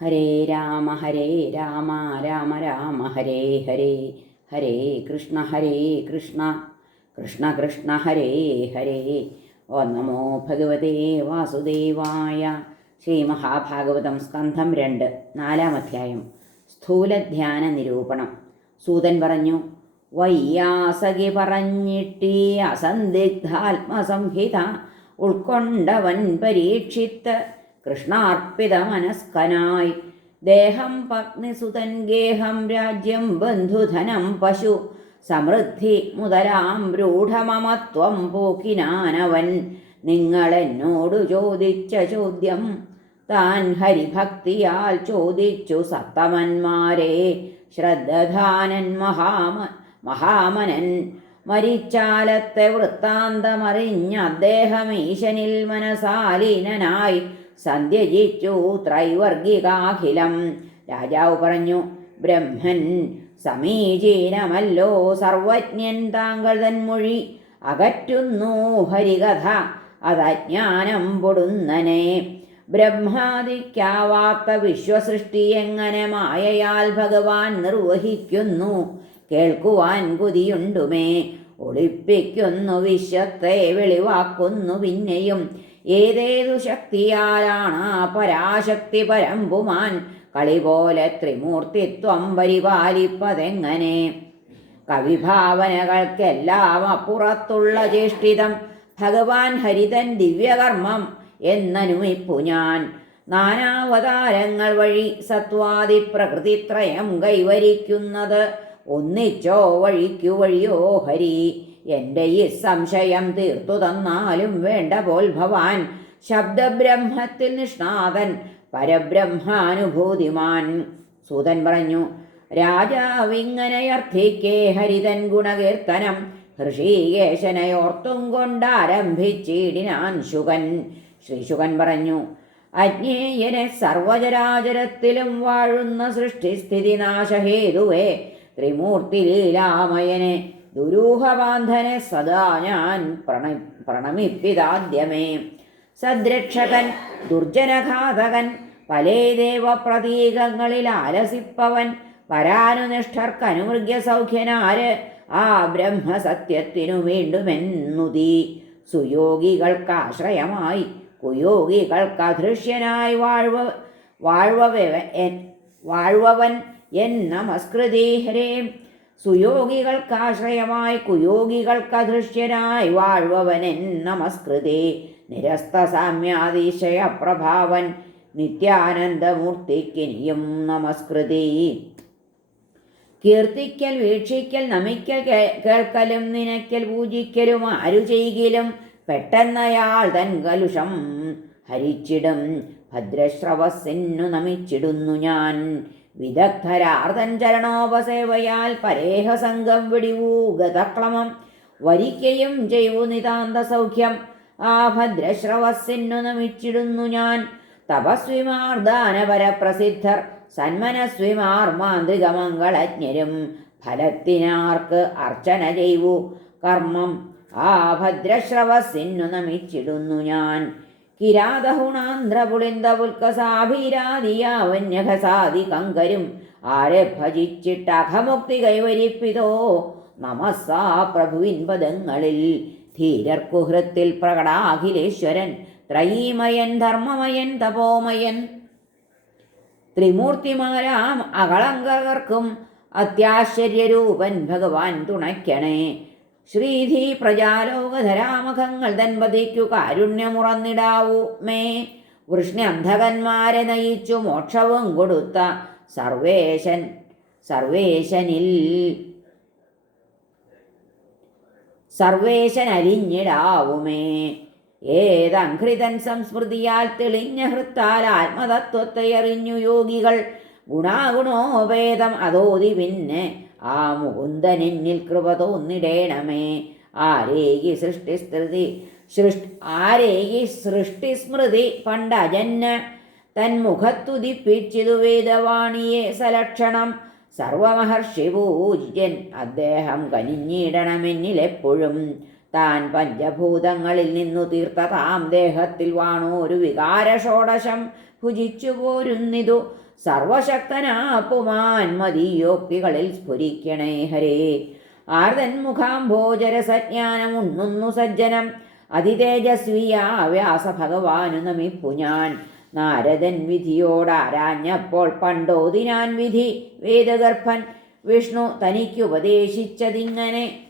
ഹരേ രാമ ഹരേ രാമ രാമ രാമ ഹരേ ഹരേ ഹരേ കൃഷ്ണ ഹരേ കൃഷ്ണ കൃഷ്ണ കൃഷ്ണ ഹരേ ഹരേ. ഓ നമോ ഭഗവതേ വാസുദേവായ ശ്രീ മഹാഭാഗവതം സ്കന്ധം രണ്ട് നാലാം അധ്യായം. സ്ഥൂലധ്യാന നിരൂപണം. സൂതൻ പറഞ്ഞു വയ്യാസകി പറഞ്ഞിട്ടീ അസന്ദിഗ്ധാത്മസംഹിത ഉൾക്കൊണ്ടവൻ പരീക്ഷിത്ത് കൃഷ്ണാർപ്പിത മനസ്കനായി ദേഹം പത്നിസുതൻ ഗേഹം രാജ്യം ബന്ധുധനം പശു. സമൃദ്ധി മുതലാം രൂഢമമത്വം പോക്കിനാനവൻ നിങ്ങളെന്നോടു ചോദിച്ച ചോദ്യം താൻ ഹരിഭക്തിയാൽ ചോദിച്ചു സത്തമന്മാരെ ശ്രദ്ധധാനൻ മഹാമ മഹാമനൻ. മരിച്ചാലത്തെ വൃത്താന്തമറിഞ്ഞ അദ്ദേഹം ഈശനിൽ മനസാലീനനായി. സന്ധ്യജിച്ചു ത്രൈവർഗികാഖിലം രാജാവ് പറഞ്ഞു ബ്രഹ്മൻ സമീചീനമല്ലോ സർവജ്ഞൻ താങ്കൾ തന്മൊഴി അകറ്റുന്നു ഹരികഥ അതജ്ഞാനം പൊടുന്നനെ. ബ്രഹ്മാദിക്കാവാത്ത വിശ്വസൃഷ്ടി എങ്ങനെ മായയാൽ ഭഗവാൻ നിർവഹിക്കുന്നു? കേൾക്കുവാൻ കുതിയുണ്ടുമേ. ഒളിപ്പിക്കുന്നു വിശ്വത്തെ വെളിവാക്കുന്നു പിന്നെയും. ഏതേതു ശക്തിയാലാണ് പരാശക്തി പരമ്പുമാൻ? കളി പോലെ ത്രിമൂർത്തിത്വം പരിപാലിപ്പതെങ്ങനെ? കവിഭാവനകൾക്കെല്ലാം അപ്പുറത്തുള്ള ചേഷ്ടിതം ഭഗവാൻ ഹരിതൻ ദിവ്യകർമ്മം എന്നനുമിപ്പു ഞാൻ. നാനാവതാരങ്ങൾ വഴി സത്വാദി പ്രകൃതിത്രയം കൈവരിക്കുന്നത് ഒന്നിച്ചോ വഴിക്കു വഴിയോ ഹരി. എന്റെ ഈ സംശയം തീർത്തു തന്നാലും വേണ്ട പോൽ ഭവാൻ. ശബ്ദബ്രഹ്മത്തിൽ നിഷ്ണാതൻ പരബ്രഹ്മാനുഭൂതിമാൻ. സൂതൻ പറഞ്ഞു രാജാവിങ്ങനെയർത്ഥിക്കേ ഹരിതൻ ഗുണകീർത്തനം. ഹൃഷീകേശനയോർത്തും കൊണ്ടാരംഭിച്ചിടിനാൻ ശുകൻ ശ്രീശുകൻ പറഞ്ഞു അജ്ഞേയനെ സർവചരാചരത്തിലും വാഴുന്ന സൃഷ്ടിസ്ഥിതി നാശഹേതുവേ ത്രിമൂർത്തി ലീലാമയനെ. ദുരൂഹബാന്ധനെ സദാ ഞാൻ പ്രണ പ്രണമിപ്പിതാദ്യമേ. സദ്രക്ഷകൻ ദുർജനഘാതകൻ പലേ ദേവപ്രതീകങ്ങളിൽ ആലസിപ്പവൻ പരാനുനിഷ്ഠർക്കനുമൃഗ്യ സൗഖ്യനാര് ആ ബ്രഹ്മസത്യത്തിനു വീണ്ടുമെന്നുതി. സുയോഗികൾക്ക് ആശ്രയമായി കുയോഗികൾക്ക് അദൃശ്യനായി വാഴ്വ വാഴ്വവ വാഴ്വവൻ എൻ നമസ്കൃതി ഹരേ. സുയോഗികൾക്കാശ്രയമായി കുയോഗികൾക്ക് അദൃശ്യനായി വാഴ്വവൻ എൻ നമസ്കൃതി. നിരസ്ത സാമ്യാതിശയ പ്രഭാവൻ നിത്യാനന്ദമൂർത്തിക്കിനിയും നമസ്കൃതി. കീർത്തിക്കൽ വീക്ഷിക്കൽ നമിക്കൽ കേൾക്കലും നിനക്കൽ പൂജിക്കലും ആരു ചെയ്കിലും പെട്ടെന്നയാൾ തൻ കലുഷം ഹരിച്ചിടും. ഭദ്രശ്രവസിന്നു നമിച്ചിടുന്നു ഞാൻ. വിദഗ്ധരാർദ്ധൻ ചരണോപസേവയാൽ പരേഹസംഗം വിടിവൂ ഗതക്ലമം വരിക്കയും ചെയ്വു നിതാന്ത സൗഖ്യം ആ ഭദ്രശ്രവസിന്നു നമിച്ചിടുന്നു ഞാൻ. തപസ്വിമാർ ദാനപരപ്രസിദ്ധർ സന്മനസ്വിമാർ മാന്ത്രികമംഗളജ്ഞരും ഫലത്തിനാർക്ക് അർച്ചന ചെയ്വു കർമ്മം. ആ ഭദ്രശ്രവസിന്നു നമിച്ചിടുന്നു ഞാൻ. കിരാതഹുണാന്ത്രപുളിന്ദപുൽക്കസാഭിരാദിയാവന്യഘസാദി കങ്കരും ആരെ ഭജിച്ചിട്ട് അഖമുക്തി കൈവരിപ്പിതോ? നമസാ പ്രഭുവിൻ പദങ്ങളിൽ ധീരർക്കുഹൃത്തിൽ പ്രകടാഖിലേശ്വരൻ ത്രയീമയൻ ധർമ്മമയൻ തപോമയൻ. ത്രിമൂർത്തിമാരാം അകളങ്കർക്കും അത്യാശ്ചര്യരൂപൻ ഭഗവാൻ തുണയ്ക്കണേ. ശ്രീധി പ്രജാലോകധരാമുഖങ്ങൾ തൻപതിക്കു കാരുണ്യമുറന്നിടാവൂ. മേ വൃഷ്ണ്യന്ധകന്മാരെ നയിച്ചു മോക്ഷവും കൊടുത്ത സർവേശൻ സർവേശനിൽ സർവേശൻ അലിഞ്ഞിടാവുമേ ഏതംഘൃതൻ സംസ്മൃതിയാൽ തെളിഞ്ഞ ഹൃത്താൽ ആത്മതത്വത്തെ അറിഞ്ഞു യോഗികൾ ഗുണാഗുണോപേതം അതോതി പിന്നെ ആ മുകുന്ദനെന്നിൽ കൃപ തോന്നിടേണമേ. ആരേകി സൃഷ്ടിസ്മൃതി സൃഷ്ടി ആരേകി സൃഷ്ടിസ്മൃതി പണ്ടജന്ന തന്മുഖത്തുതിപ്പിച്ചിതു വേദവാണിയെ സലക്ഷണം. സർവമഹർഷി പൂജ്യൻ അദ്ദേഹം കനിഞ്ഞിടണമെന്നിലെപ്പോഴും. താൻ പഞ്ചഭൂതങ്ങളിൽ നിന്നു തീർത്ത താം ദേഹത്തിൽ വാണോ ഒരു വികാര ഷോഡശം ഭുജിച്ചു പോരുന്നിതു സർവശക്തനാപ്പുമാൻ മതിയോക്തികളിൽ സ്ഫുരിക്കണേ ഹരേ. ആർതൻ മുഖാംഭോജരസജ്ഞാനം ഉണ്ണുന്നു സജ്ജനം. അതിതേജസ്വിയാ വ്യാസ ഭഗവാനു നമിപ്പു ഞാൻ. നാരദൻ വിധിയോടാരാഞ്ഞപ്പോൾ പണ്ടോതിനാൻ വിധി വേദഗർഭൻ. വിഷ്ണു തനിക്കുപദേശിച്ചതിങ്ങനെ